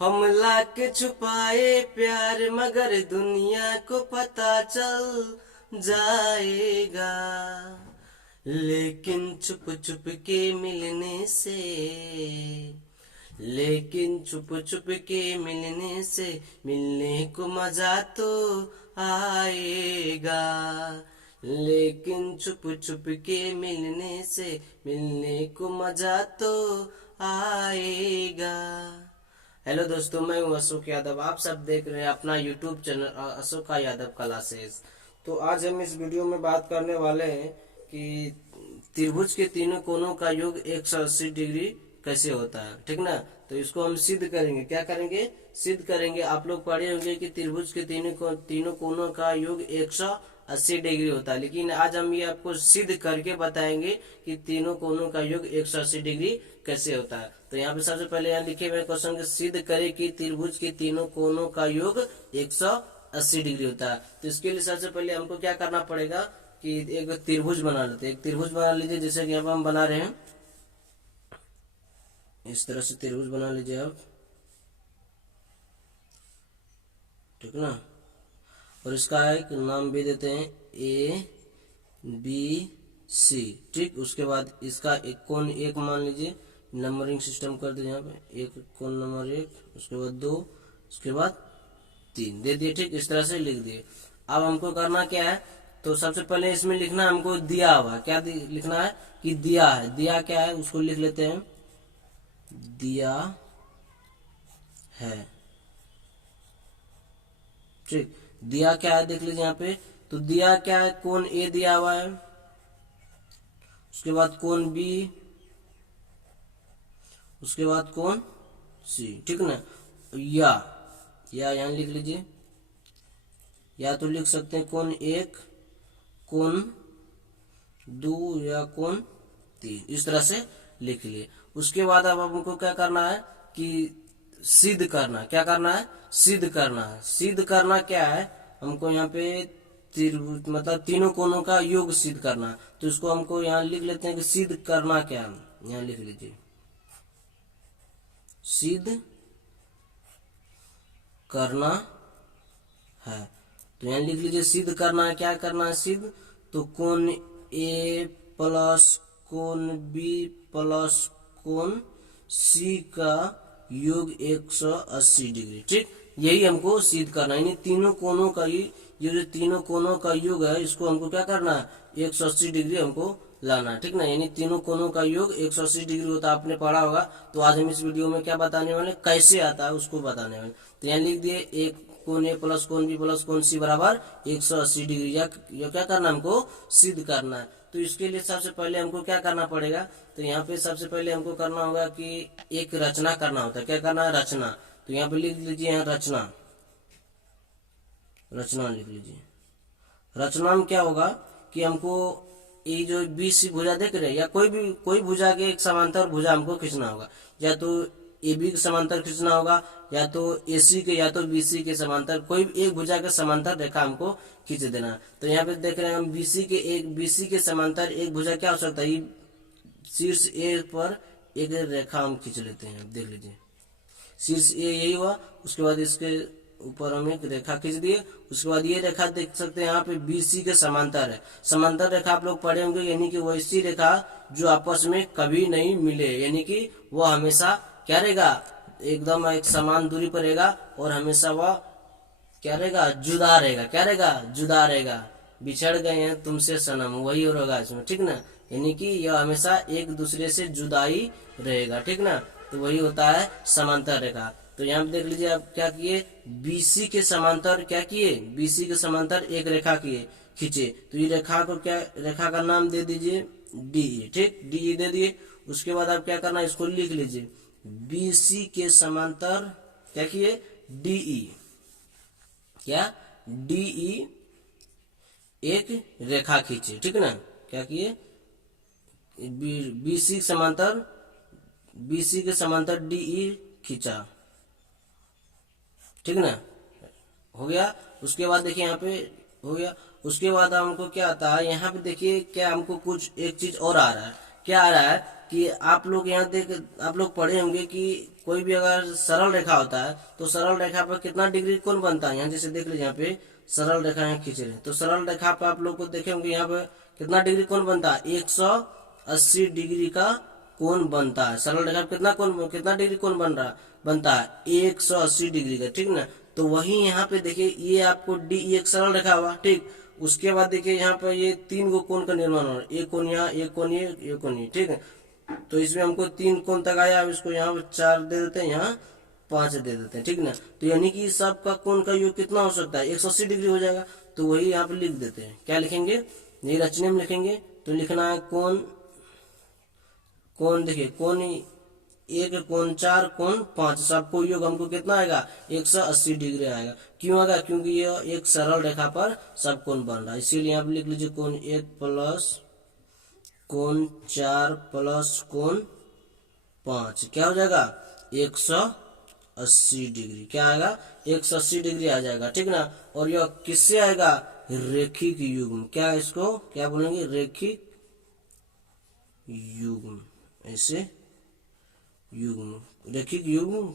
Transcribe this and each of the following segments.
हम लाके छुपाए प्यार मगर दुनिया को पता चल जाएगा। लेकिन छुप छुप के मिलने से लेकिन छुप छुप के मिलने से मिलने को मजा तो आएगा। लेकिन छुप छुप के मिलने से मिलने को मजा तो आएगा। हेलो दोस्तों, मैं हूं अशोक यादव। आप सब देख रहे हैं अपना YouTube channel Ashok Yadav classes. तो आज हम इस वीडियो में बात करने वाले हैं कि त्रिभुज के तीनों कोनों का योग 180 डिग्री कैसे होता है। ठीक ना। तो इसको हम सिद्ध करेंगे। क्या करेंगे? सिद्ध करेंगे। आप लोग पढ़े होंगे कि त्रिभुज के तीनों कोनों का योग 180 डिग्री होता है, लेकिन आज हम ये आपको सिद्ध करके बताएंगे कि तीनों कोनों का योग 180 डिग्री कैसे होता है। तो यहाँ पे सबसे पहले यहाँ लिखे हुए क्वेश्चन के सिद्ध करें कि त्रिभुज के तीनों कोनों का योग 180 डिग्री होता है। तो इसके लिए सबसे पहले हमको क्या करना पड़ेगा कि एक त्रिभुज बना लेते हैं। एक त्रिभुज बना लीजिए, जैसे कि यहाँ पे हम बना रहे हैं। इस तरह से त्रिभुज बना लीजिए आप, ठीक ना। और इसका एक नाम भी देते हैं ABC। ठीक। उसके बाद इसका एक कोण एक मान लीजिए, नंबरिंग सिस्टम कर दीजिए। यहाँ पे एक कोण नंबर 1, उसके बाद 2, उसके बाद 3 दे दिए। ठीक। इस तरह से लिख दिए। अब हमको करना क्या है? तो सबसे पहले इसमें लिखना हमको दिया हुआ क्या लिखना है कि दिया है। दिया क्या है उसको लिख लेते हैं, दिया है। ठीक। दिया क्या है देख लीजिए यहाँ पे। तो दिया क्या है? कोण ए दिया हुआ है, उसके बाद कोण बी, उसके बाद कोण सी। ठीक ना। या यहाँ लिख लीजिए, या तो लिख सकते हैं कोण 1, कोण 2 या कोण 3। इस तरह से लिख लिए। उसके बाद अब हमको क्या करना है कि सिद्ध करना। क्या करना है? सिद्ध करना है। सिद्ध करना क्या है? हमको यहाँ पे मतलब तीनों कोनों का योग सिद्ध करना। तो इसको हमको यहाँ लिख लेते हैं कि सिद्ध करना क्या है। यहाँ लिख लीजिए, सिद्ध करना है। तो यहाँ लिख लीजिए सिद्ध करना है। क्या करना है सिद्ध? तो कोण ए प्लस कोण बी प्लस कोण सी का योग 180 डिग्री। ठीक। यही हमको सिद्ध करना है। यानी तीनों कोनों का ये जो तीनों कोनों का योग है, इसको हमको क्या करना है? 180 डिग्री हमको लाना है। ठीक ना। यानी तीनों कोनों का योग 180 डिग्री होता है, आपने पढ़ा होगा। तो आज हम इस वीडियो में क्या बताने वाले, कैसे आता है उसको बताने वाले। तो यहाँ लिख दिए एक कोण ए प्लस कोण बी प्लस कोण सी बराबर 180 डिग्री। या क्या करना हमको? सिद्ध करना है। तो इसके लिए सबसे पहले हमको क्या करना पड़ेगा? तो यहाँ पे सबसे पहले हमको करना होगा कि एक रचना करना होता है। क्या करना है? रचना। तो यहाँ पे लिख लीजिए, यहाँ रचना। रचना लिख लीजिए। रचना में क्या होगा कि हमको ये जो BC भुजा देख रहे हैं, या कोई भुजा के एक समांतर भुजा हमको खींचना होगा। या तो AB के समांतर खींचना होगा, या तो AC के, या तो BC के समांतर। कोई एक भुजा के समांतर रेखा हमको खींच देना। तो यहाँ पे देख रहे हैं हम BC के समांतर एक भुजा क्या हो सकता है? शीर्ष A पर एक रेखा हम खींच लेते हैं। देख लीजिए, शीर्ष A यही हुआ। उसके बाद इसके ऊपर हम एक रेखा खींच दिए। उसके बाद ये रेखा देख सकते हैं यहाँ पे BC के समांतर है। समांतर रेखा आप लोग पढ़े होंगे, यानी कि वैसी रेखा जो आपस में कभी नहीं मिले, यानी कि वह हमेशा क्या रहेगा? एकदम एक समान दूरी पर रहेगा, और हमेशा वह क्या रहेगा? जुदा रहेगा। क्या रहेगा? जुदा रहेगा। बिछड़ गए हैं तुमसे सनम, वही होगा इसमें। ठीक ना। यानी कि यह हमेशा एक दूसरे से जुदाई रहेगा। ठीक ना। तो वही होता है समांतर रेखा। तो यहाँ पे देख लीजिए, आप क्या किए? BC के समांतर क्या किए? BC के समांतर एक रेखा किए, खींचे। तो ये रेखा को क्या, रेखा का नाम दे दीजिए DE। ठीक। DE दे दिए। उसके बाद आप क्या करना, इसको लिख लीजिए, BC के समांतर क्या किए? DE। क्या? DE एक रेखा खींचे। ठीक ना। क्या किए? BC के समांतर DE खींचा। ठीक ना। हो गया। उसके बाद देखिए यहाँ पे हो गया। उसके बाद हमको क्या आता है, यहाँ पे देखिए क्या हमको कुछ एक चीज और आ रहा है। क्या आ रहा है कि आप लोग यहाँ आप लोग पढ़े होंगे कि कोई भी अगर सरल रेखा होता है तो सरल रेखा पर कितना डिग्री कोण बनता है। यहाँ जैसे देख लीजिए, यहाँ पे सरल रेखा यहाँ खींच रहे हैं तो सरल रेखा पर आप लोग को देखे होंगे यहाँ पे कितना डिग्री कोण बनता है, 180 डिग्री का कोण बनता है। सरल रेखा पर कितना डिग्री कोण बनता है 180 डिग्री का, ठीक ना। तो वही यहाँ पे देखिए ये आपको डी एक सरल रेखा हुआ, ठीक। उसके बाद देखिए यहाँ पर ये 3 गो कोण का निर्माण हो रहा है, एक कोण यहाँ, एक कोण ये, एक कोण ये, ठीक है। तो इसमें हमको 3 कोण तक आया, अब इसको यहाँ 4 दे देते हैं, यहाँ 5 दे देते हैं, ठीक ना। तो यानी कि सब का कोण का योग कितना हो सकता है, 180 डिग्री हो जाएगा। तो वही यहाँ पे लिख देते हैं, क्या लिखेंगे, ये रचने में लिखेंगे। तो लिखना है कोण देखिए कोण 1, कोण 4, कोण 5, सबको योग हमको कितना आएगा, 180 डिग्री आएगा। क्यों आएगा, क्योंकि ये एक सरल रेखा पर सब कोण बन रहा है, इसीलिए यहाँ पे लिख लीजिए कोण 1 प्लस कोण 4 प्लस कोण 5 क्या हो जाएगा 180 डिग्री, क्या आएगा 180 डिग्री आ जाएगा, ठीक ना। और यह किससे आएगा, रेखिक युग्म, क्या इसको क्या बोलेंगे, रेखिक युग्म, ऐसे युग्म, रेखिक युग्म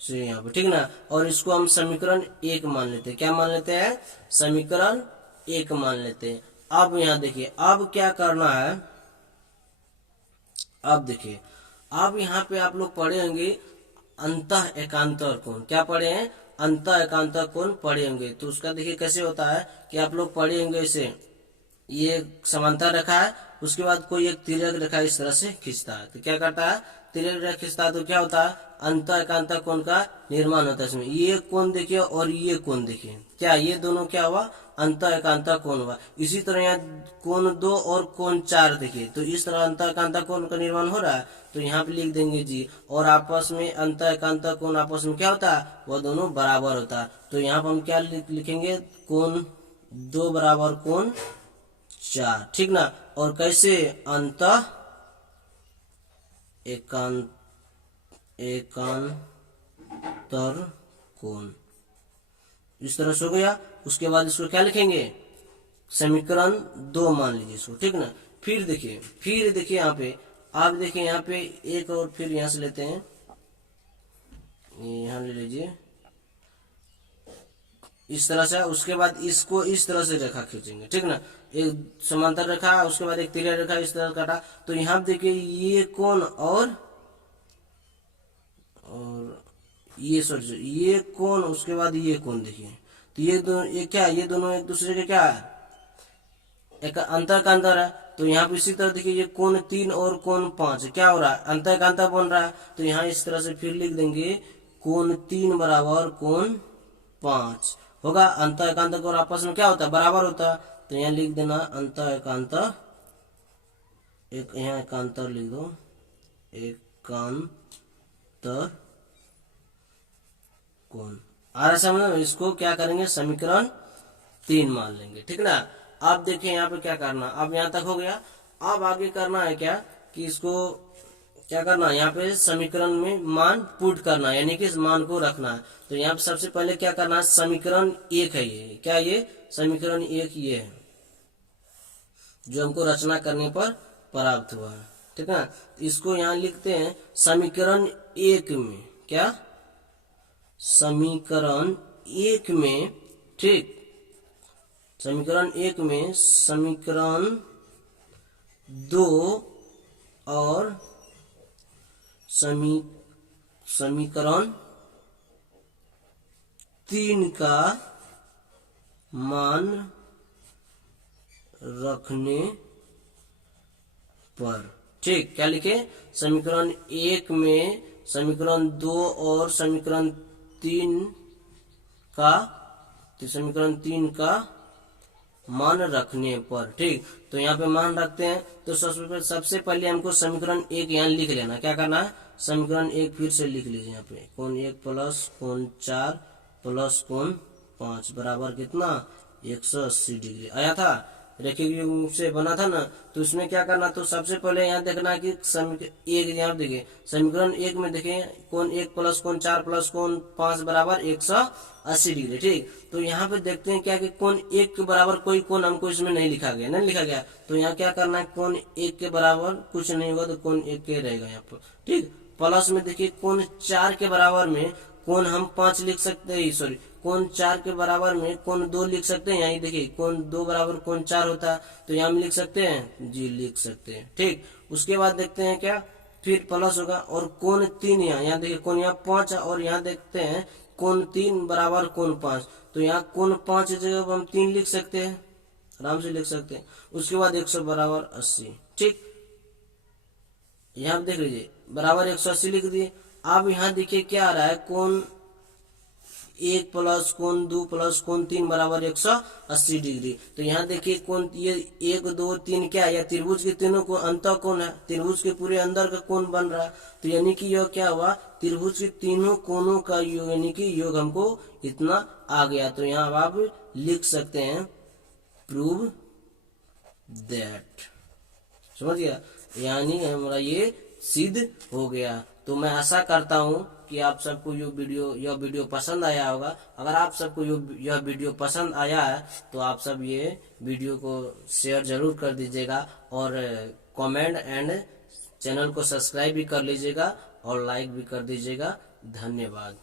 से यहाँ पे, ठीक ना। और इसको हम समीकरण 1 मान लेते हैं, क्या मान लेते हैं, समीकरण 1 मान लेते हैं। अब यहाँ देखिए अब क्या करना है, अब देखिए अब यहाँ पे आप लोग पढ़े होंगे अंतः एकांतर कोण, क्या पढ़े हैं, अंतः एकांतर कोण पढ़े होंगे। तो उसका देखिए कैसे होता है कि आप लोग पढ़े होंगे इसे, ये समांतर रेखा है, उसके बाद कोई एक तिर्यक रेखा इस तरह से खींचता है, तो क्या करता है, तिर्यक रेखा खींचता है तो क्या होता है, अंतः एकांतर कोण का निर्माण होता है। इसमें ये कोण देखिए और ये कोण देखिए, क्या ये दोनों क्या हुआ, अंतः एकांतर कोण हुआ। इसी तरह यहाँ कोण 2 और कोण 4 देखिए, तो इस तरह अंतः एकांतर कोण का निर्माण हो रहा है। तो यहाँ पे लिख देंगे जी, और आपस में अंतः एकांतर कोण आपस में क्या होता है, वह दोनों बराबर होता है। तो यहाँ पर हम क्या लिखेंगे, कोण 2 बराबर कोण 4, ठीक ना। और कैसे, अंतः एकांतर कोण, इस तरह से हो गया। उसके बाद इसको क्या लिखेंगे, समीकरण 2 मान लीजिए इसको, ठीक ना। फिर देखिए यहाँ पे आप देखिए यहाँ पे एक और फिर यहाँ से लेते हैं, यहाँ ले लीजिए इस तरह से। उसके बाद इसको इस तरह से रेखा खींचेंगे, ठीक ना। एक समांतर रेखा, उसके बाद एक तिर्यक रेखा इस तरह काटा। तो यहाँ देखिए ये कोण और ये सोचिए ये कोण, उसके बाद ये कोण देखिए, तो ये दोनों ये क्या, ये दोनों एक दूसरे के क्या है, एक अंतर का अंतर है। तो यहाँ पे इसी तरह देखिए ये कोण 3 और कोण 5 क्या हो रहा है, अंतर का अंतर बन रहा है। तो यहाँ इस तरह से फिर लिख देंगे कोण 3 बराबर कोण 5 होगा। अंतर एकांतर कोण आपस में क्या होता है, बराबर होता है। तो यहाँ लिख देना अंतर एकांतर, एक यहाँ एकांतर लिख दो, एकांतर कोण आ रहा समझ में। इसको क्या करेंगे, समीकरण 3 मान लेंगे, ठीक ना। अब देखिए यहाँ पे क्या करना, अब यहाँ तक हो गया। अब आगे करना है क्या कि इसको क्या करना है, यहाँ पे समीकरण में मान पुट करना है, यानी कि इस मान को रखना है। तो यहाँ पे सबसे पहले क्या करना है, समीकरण 1 है ये, क्या ये समीकरण 1 ये है जो हमको रचना करने पर प्राप्त हुआ है, ठीक है। इसको यहाँ लिखते हैं समीकरण 1 में, क्या समीकरण 1 में, ठीक। समीकरण 1 में समीकरण 2 और समीकरण 3 का मान रखने पर, ठीक। क्या लिखे, समीकरण 1 में समीकरण 2 और समीकरण 3 का मान रखने पर, ठीक। तो यहाँ पे मान रखते हैं। तो सबसे पहले हमको समीकरण 1 यहाँ लिख लेना, क्या करना है, समीकरण 1 फिर से लिख लीजिए यहाँ पे, कोण 1 प्लस कोण 4 प्लस कोण 5 बराबर कितना 180 डिग्री आया था। रेखिक योग से बना था ना, तो उसमें क्या करना, तो सबसे पहले यहाँ देखना कि एक, यहाँ देखिए समीकरण 1 में देखिए कोण 1 प्लस कोण 4 प्लस कोण 5 बराबर 180 डिग्री। ठीक, तो यहाँ पे देखते हैं क्या कि कोण 1 के बराबर कोई कोण हमको इसमें नहीं लिखा गया, तो यहाँ क्या करना है, कोण 1 के बराबर कुछ नहीं होगा तो कोण 1 के रहेगा यहाँ पर। ठीक, प्लस में देखिए कोण 4 के बराबर में कोण हम 5 लिख सकते हैं, सॉरी कोण 4 के बराबर में कोण 2 लिख सकते हैं। यहाँ देखिए कोण 2 बराबर कोण 4 होता है, तो यहाँ हम लिख सकते हैं, जी लिख सकते हैं। ठीक, उसके बाद देखते हैं क्या, फिर प्लस होगा और कोण 3, यहाँ देखिए कोण यहाँ 5 और यहाँ देखते हैं कोण 3 बराबर कोण 5, तो यहाँ कोण 5 जगह हम 3 लिख सकते हैं, आराम से लिख सकते हैं। उसके बाद 100 बराबर 80। ठीक, यहाँ देख लीजिए बराबर 180 लिख दिए। अब यहाँ देखिए क्या आ रहा है, कोण 1 प्लस कोण 2 प्लस कोण 3 बराबर 180 डिग्री। तो यहाँ देखिए कोण ये 1 2 3 क्या है, या त्रिभुज के तीनों को अंतः कोण है, त्रिभुज के पूरे अंदर का कोण बन रहा है, तो यानी कि यह क्या हुआ, त्रिभुज के तीनों कोणों का योग, यानी कि योग हमको इतना आ गया। तो यहाँ आप लिख सकते हैं प्रूव दैट, समझ गया, यानी हमारा ये सिद्ध हो गया। तो मैं आशा करता हूँ कि आप सबको यह वीडियो पसंद आया होगा। अगर आप सबको यह वीडियो पसंद आया है तो आप सब ये वीडियो को शेयर जरूर कर दीजिएगा और कमेंट एंड चैनल को सब्सक्राइब भी कर लीजिएगा और लाइक भी कर दीजिएगा। धन्यवाद।